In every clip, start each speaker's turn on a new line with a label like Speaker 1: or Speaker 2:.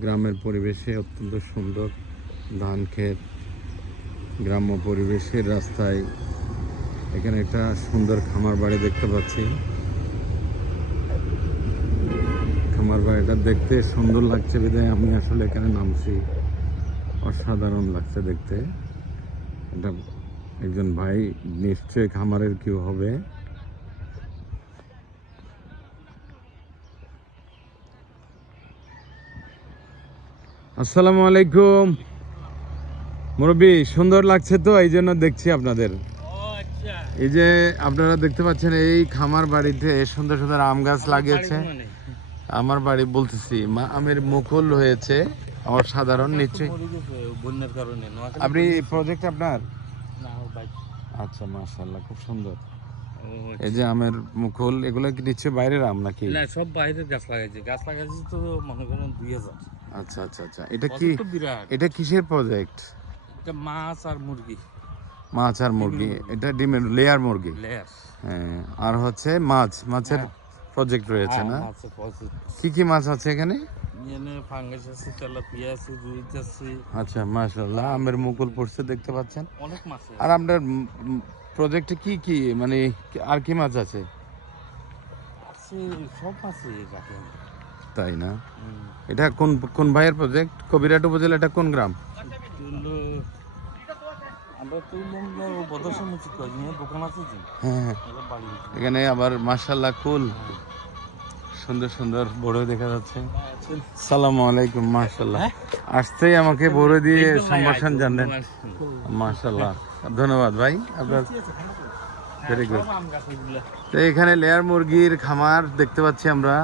Speaker 1: গ্রামের পরিবেশে অত্যন্ত সুন্দর ধান ক্ষেত। গ্রাম্য পরিবেশের রাস্তায় এখানে একটা সুন্দর খামার বাড়ি দেখতে পাচ্ছি। খামার বাড়িটা দেখতে সুন্দর লাগছে বিধায় আমি আসলে এখানে নামছি। অসাধারণ লাগছে দেখতে। এটা একজন ভাই, নিশ্চয়ই খামারের কেউ হবে। আসসালামু আলাইকুম। মুরব্বী সুন্দর লাগছে তো? এই জন্য দেখছি আপনাদের। এই যে আপনারা দেখতে পাচ্ছেন এই খামার বাড়িতে সুন্দর সুন্দর আম গাছ লাগিয়েছে। আমার বাড়ি বলতেছি মা আমের মুকুল হয়েছে আমার সাধারণ নিশ্চয়ই। আপনি প্রজেক্ট আপনার? আচ্ছা মাশাআল্লাহ খুব সুন্দর। এই যে আমের মুকুল এগুলো কি নিশ্চয়ই বাইরের আম নাকি?
Speaker 2: না সব বাইরের গাছ লাগাইছে। গাছ লাগাইছে তো মনে করেন দুই হাজার।
Speaker 1: আচ্ছা আচ্ছা আচ্ছা। এটা কি এটা কিসের প্রজেক্ট
Speaker 2: এটা মাছ আর মুরগি।
Speaker 1: মাছ আর মুরগি। এটা ডিমের লেয়ার মুরগি?
Speaker 2: লেয়ার
Speaker 1: হ্যাঁ আর হচ্ছে মাছ। মাছের প্রজেক্ট রয়েছে না? কি কি মাছ আছে এখানে?
Speaker 2: এনে ফাঙ্গাস আছে তেলাপিয়া আছে রুই আছে।
Speaker 1: আচ্ছা মাশাআল্লাহ আমের মুকুল পড়ছে দেখতে পাচ্ছেন?
Speaker 2: অনেক মাছ
Speaker 1: আর আপনার প্রজেক্টে কি কি মানে আর কি মাছ আছে?
Speaker 2: আছে, সব গাছে
Speaker 1: তাই না? এটা কোন কোন ভাইয়ের প্রজেক্ট কবিরাট উপজেলা এটা কোন গ্রাম? হ্যাঁ হ্যাঁ। এখানে আবার মাশাআল্লাহ কুল। সুন্দর সুন্দর বড় দেখা যাচ্ছে। সালাম আলাইকুম মাশাআল্লাহ। আসতেই আমাকে বড় দিয়ে সম্ভাষণ জানলেন। মাশাআল্লাহ। ধন্যবাদ ভাই আপনার ভেরি গুড
Speaker 2: গাছ এগুলা।
Speaker 1: তো এখানে লেয়ার মুরগির খামার দেখতে পাচ্ছি আমরা।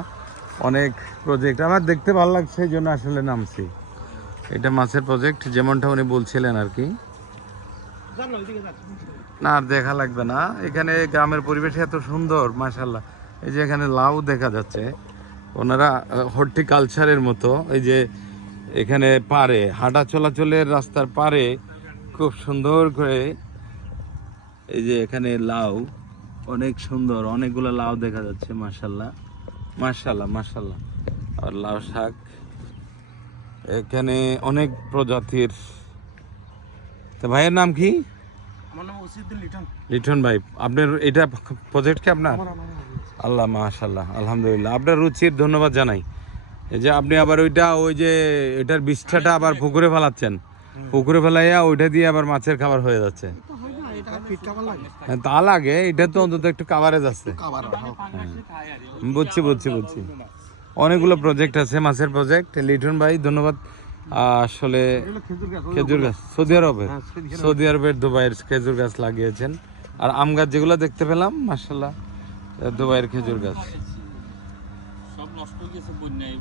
Speaker 1: অনেক প্রজেক্ট আমার দেখতে ভালো লাগছে এই জন্য আসলে নামছি। এটা মাছের প্রজেক্ট যেমনটা উনি বলছিলেন আর কি। না আর দেখা লাগবে না। এখানে গ্রামের পরিবেশ এত সুন্দর মাশাল্লাহ এই যে এখানে লাউ দেখা যাচ্ছে। ওনারা হর্টিকালচারের মতো এই যে এখানে পারে হাঁটা চলাচলের রাস্তার পারে খুব সুন্দর করে এই যে এখানে লাউ অনেক সুন্দর অনেকগুলো লাউ দেখা যাচ্ছে মাশাল্লাহ। মাশাল্লাহ মাশাল্লাহ। আর লাউ শাক এখানে অনেক প্রজাতির। তো ভাইয়ের নাম কি?
Speaker 2: আমার নাম লিটন।
Speaker 1: লিটন ভাই আপনার এটা প্রজেক্ট কি আপনার? আল্লাহ মাশাল্লাহ আলহামদুলিল্লাহ। আপনার রুচির ধন্যবাদ জানাই। এই যে আপনি আবার ওইটা ওই যে এটার বিষ্ঠাটা আবার পুকুরে ফেলাচ্ছেন। পুকুরে ফেলাইয়া ওইটা দিয়ে আবার মাছের খাবার হয়ে যাচ্ছে। হ্যাঁ, তা লাগে এটা তো অন্তত একটু কাভারেজ আছে। হ্যাঁ। বুঝছি বুঝছি বুঝছি। অনেকগুলো প্রজেক্ট আছে মাছের প্রজেক্ট লিটন ভাই ধন্যবাদ। আসলে খেজুর গাছ সৌদি আরবের সৌদি আরবের দুবাইয়ের খেজুর গাছ লাগিয়েছেন। আর আম গাছ যেগুলো দেখতে পেলাম মার্শাল্লাহ দুবাইয়ের খেজুর গাছ।
Speaker 2: সব নষ্ট হয়ে গেছে বন্যায়।